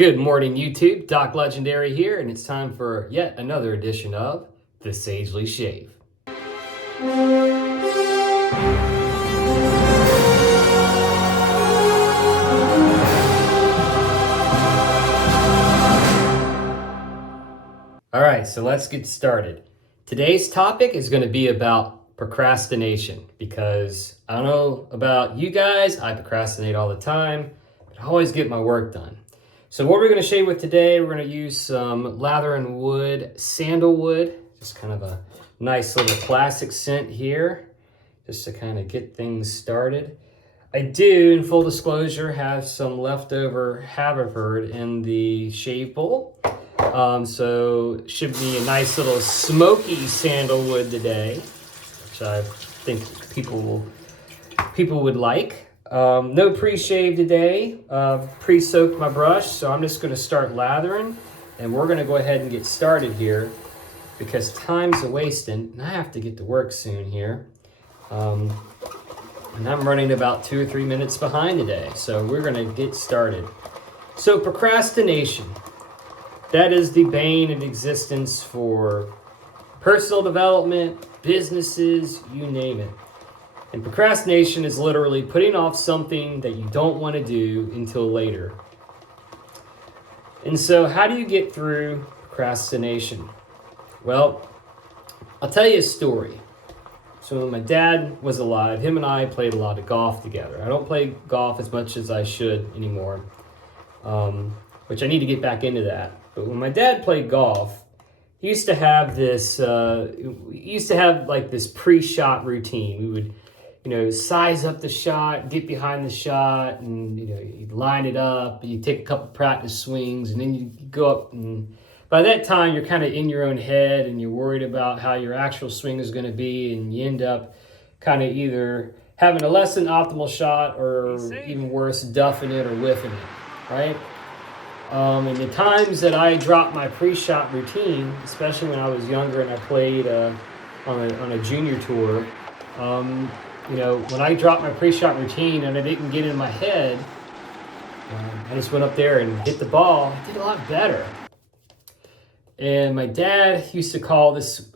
Good morning, YouTube. Doc Legendary here, and it's time for yet another edition of The Sagely Shave. All right, so let's get started. Today's topic is going to be about procrastination because I don't know about you guys, I procrastinate all the time, but I always get my work done. So what we're going to shave with today, we're going to use some lather and wood sandalwood, just kind of a nice little classic scent here, just to kind of get things started. I do, in full disclosure, have some leftover Haverford in the shave bowl. So should be a nice little smoky sandalwood today, which I think people would like. No pre-shave today, pre-soaked my brush, so I'm just going to start lathering, and we're going to go ahead and get started here because time's a-wasting, and I have to get to work soon here. And I'm running about 2 or 3 minutes behind today, so we're going to get started. So procrastination, that is the bane of existence for personal development, businesses, you name it. And procrastination is literally putting off something that you don't want to do until later. And so how do you get through procrastination? Well, I'll tell you a story. So when my dad was alive, him and I played a lot of golf together. I don't play golf as much as I should anymore, which I need to get back into that. But when my dad played golf, he used to have this, like this pre-shot routine. We would size up the shot, get behind the shot, and you'd line it up, you take a couple practice swings, and then you go up, and by that time you're kind of in your own head and you're worried about how your actual swing is going to be, and you end up kind of either having a less than optimal shot or even worse, duffing it or whiffing it, right? And the times that I dropped my pre-shot routine, especially when I was younger and I played on a junior tour, when I dropped my pre-shot routine and I didn't get in my head, I just went up there and hit the ball. I did a lot better. And my dad used to call this,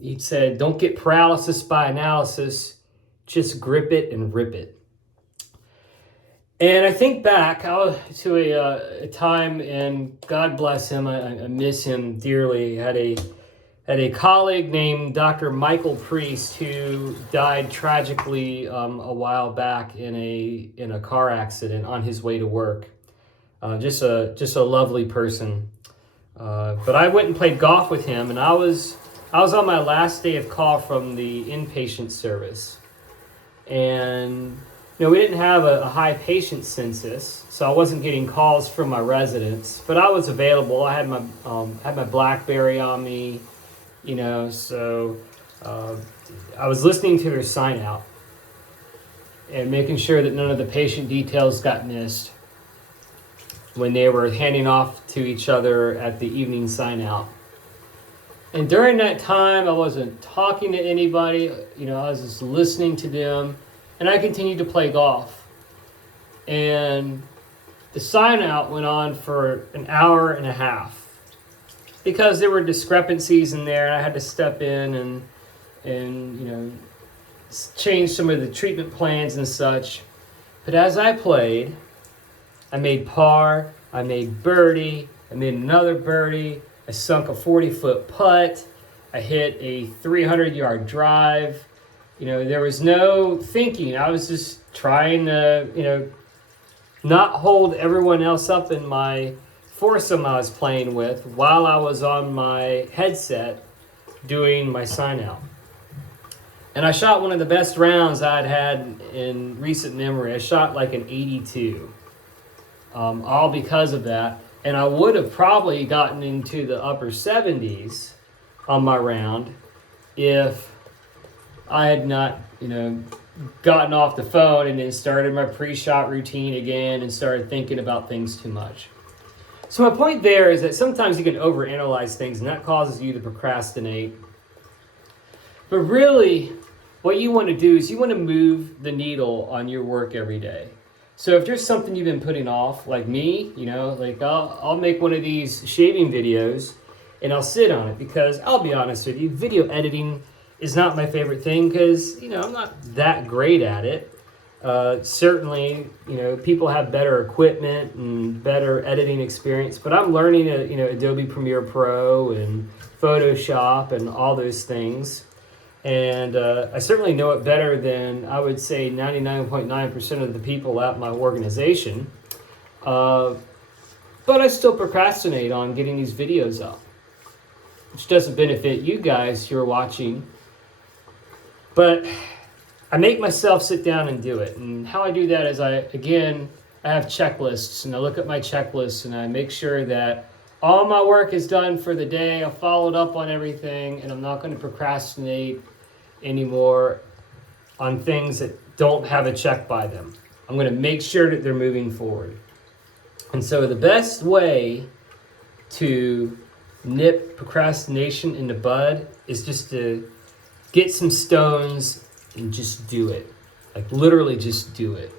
he said, don't get paralysis by analysis, just grip it and rip it. And I think back to a time, and God bless him, I miss him dearly. I had a colleague named Dr. Michael Priest who died tragically a while back in a car accident on his way to work. Just a lovely person. But I went and played golf with him, and I was on my last day of call from the inpatient service, and we didn't have a high patient census, so I wasn't getting calls from my residents, but I was available. I had my BlackBerry on me. So I was listening to their sign out and making sure that none of the patient details got missed when they were handing off to each other at the evening sign out. And during that time, I wasn't talking to anybody, I was just listening to them, and I continued to play golf. And the sign out went on for an hour and a half, because there were discrepancies in there, and I had to step in and change some of the treatment plans and such. But as I played, I made par, I made birdie, I made another birdie, I sunk a 40-foot putt, I hit a 300-yard drive. There was no thinking. I was just trying to, not hold everyone else up in my foursome I was playing with while I was on my headset doing my sign out. And I shot one of the best rounds I'd had in recent memory. I shot like an 82, all because of that. And I would have probably gotten into the upper 70s on my round if I had not, gotten off the phone and then started my pre-shot routine again and started thinking about things too much. So my point there is that sometimes you can overanalyze things, and that causes you to procrastinate. But really, what you want to do is you want to move the needle on your work every day. So if there's something you've been putting off, like me, you know, like I'll make one of these shaving videos and I'll sit on it, because I'll be honest with you, video editing is not my favorite thing, because, you know, I'm not that great at it. Certainly, you know, people have better equipment and better editing experience, but I'm learning, you know, Adobe Premiere Pro and Photoshop and all those things. And I certainly know it better than, I would say, 99.9% of the people at my organization. But I still procrastinate on getting these videos up, which doesn't benefit you guys who are watching. But I make myself sit down and do it. And how I do that is I have checklists, and I look at my checklists and I make sure that all my work is done for the day. I followed up on everything, and I'm not going to procrastinate anymore on things that don't have a check by them. I'm going to make sure that they're moving forward. And so the best way to nip procrastination in the bud is just to get some stones and just do it. Like literally just do it.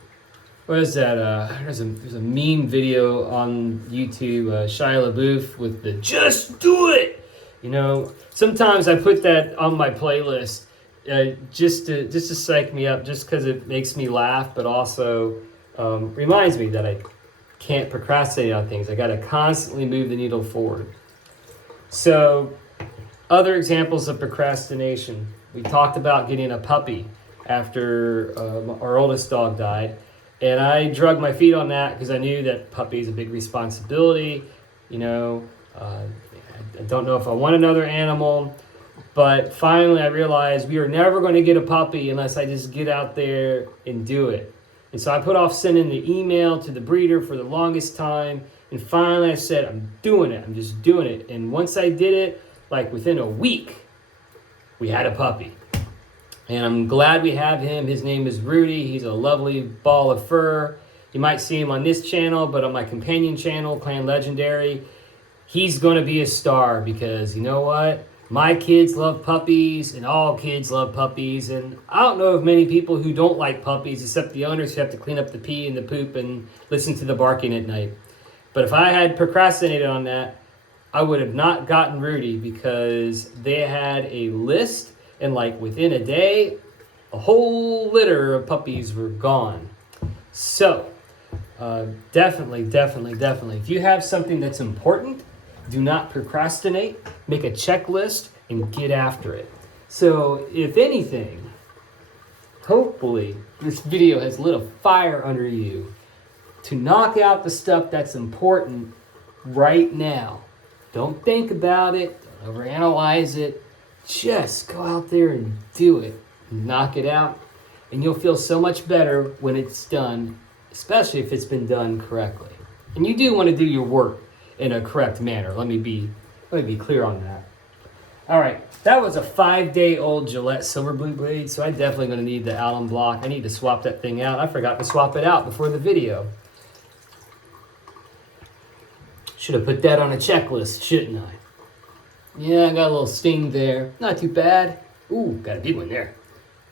What is that? There's a meme video on YouTube, Shia LaBeouf with the "just do it." You know, sometimes I put that on my playlist just to psych me up, just because it makes me laugh, but also reminds me that I can't procrastinate on things. I got to constantly move the needle forward. So, other examples of procrastination. We talked about getting a puppy after our oldest dog died. And I drug my feet on that because I knew that puppy is a big responsibility. You know, I don't know if I want another animal. But finally I realized we are never going to get a puppy unless I just get out there and do it. And so I put off sending the email to the breeder for the longest time. And finally I said, I'm doing it. I'm just doing it. And once I did it, like within a week, we had a puppy. And I'm glad we have him. His name is Rudy. He's a lovely ball of fur. You might see him on this channel, but on my companion channel, Clan Legendary, he's going to be a star, because you know what? My kids love puppies, and all kids love puppies. And I don't know of many people who don't like puppies, except the owners who have to clean up the pee and the poop and listen to the barking at night. But if I had procrastinated on that, I would have not gotten Rudy, because they had a list, and like within a day, a whole litter of puppies were gone. So definitely. If you have something that's important, do not procrastinate. Make a checklist and get after it. So if anything, hopefully this video has lit a fire under you to knock out the stuff that's important right now. Don't think about it. Don't overanalyze it. Just go out there and do it. Knock it out. And you'll feel so much better when it's done, especially if it's been done correctly. And you do want to do your work in a correct manner. Let me be clear on that. All right, that was a 5-day-old Gillette Silver Blue blade, so I'm definitely going to need the alum block. I need to swap that thing out. I forgot to swap it out before the video. Should have put that on a checklist, shouldn't I? Yeah, I got a little sting there. Not too bad. Ooh, got a big one there.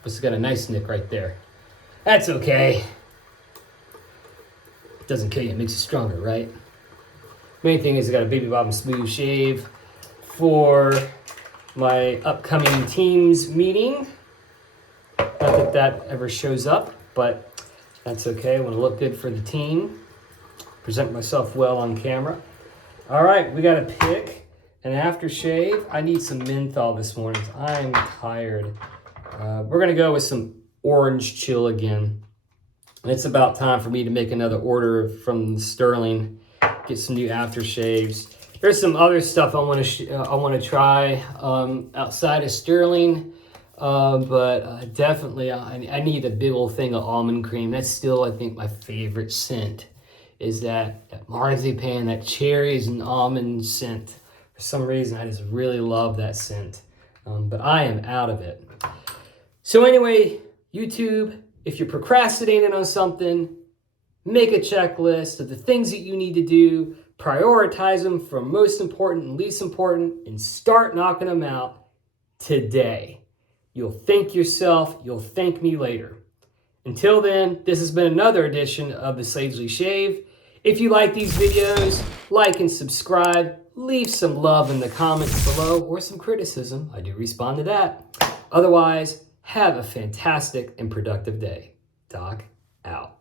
Plus, got a nice nick right there. That's okay. It doesn't kill you, it makes you stronger, right? Main thing is I got a Baby Bob Smooth shave for my upcoming teams meeting. Not that that ever shows up, but that's okay. I want to look good for the team. Present myself well on camera. All right, we got to pick an aftershave. I need some menthol this morning. I'm tired. We're going to go with some orange chill again. It's about time for me to make another order from Sterling. Get some new aftershaves. There's some other stuff I want to try outside of Sterling, but definitely I need a big old thing of almond cream. That's still, I think, my favorite scent. Is that marzipan, that cherries and almond scent. For some reason, I just really love that scent. But I am out of it. So anyway, YouTube, if you're procrastinating on something, make a checklist of the things that you need to do, prioritize them from most important and least important, and start knocking them out today. You'll thank yourself, you'll thank me later. Until then, this has been another edition of the Sagely Shave. If you like these videos, like and subscribe. Leave some love in the comments below or some criticism. I do respond to that. Otherwise, have a fantastic and productive day. Doc out.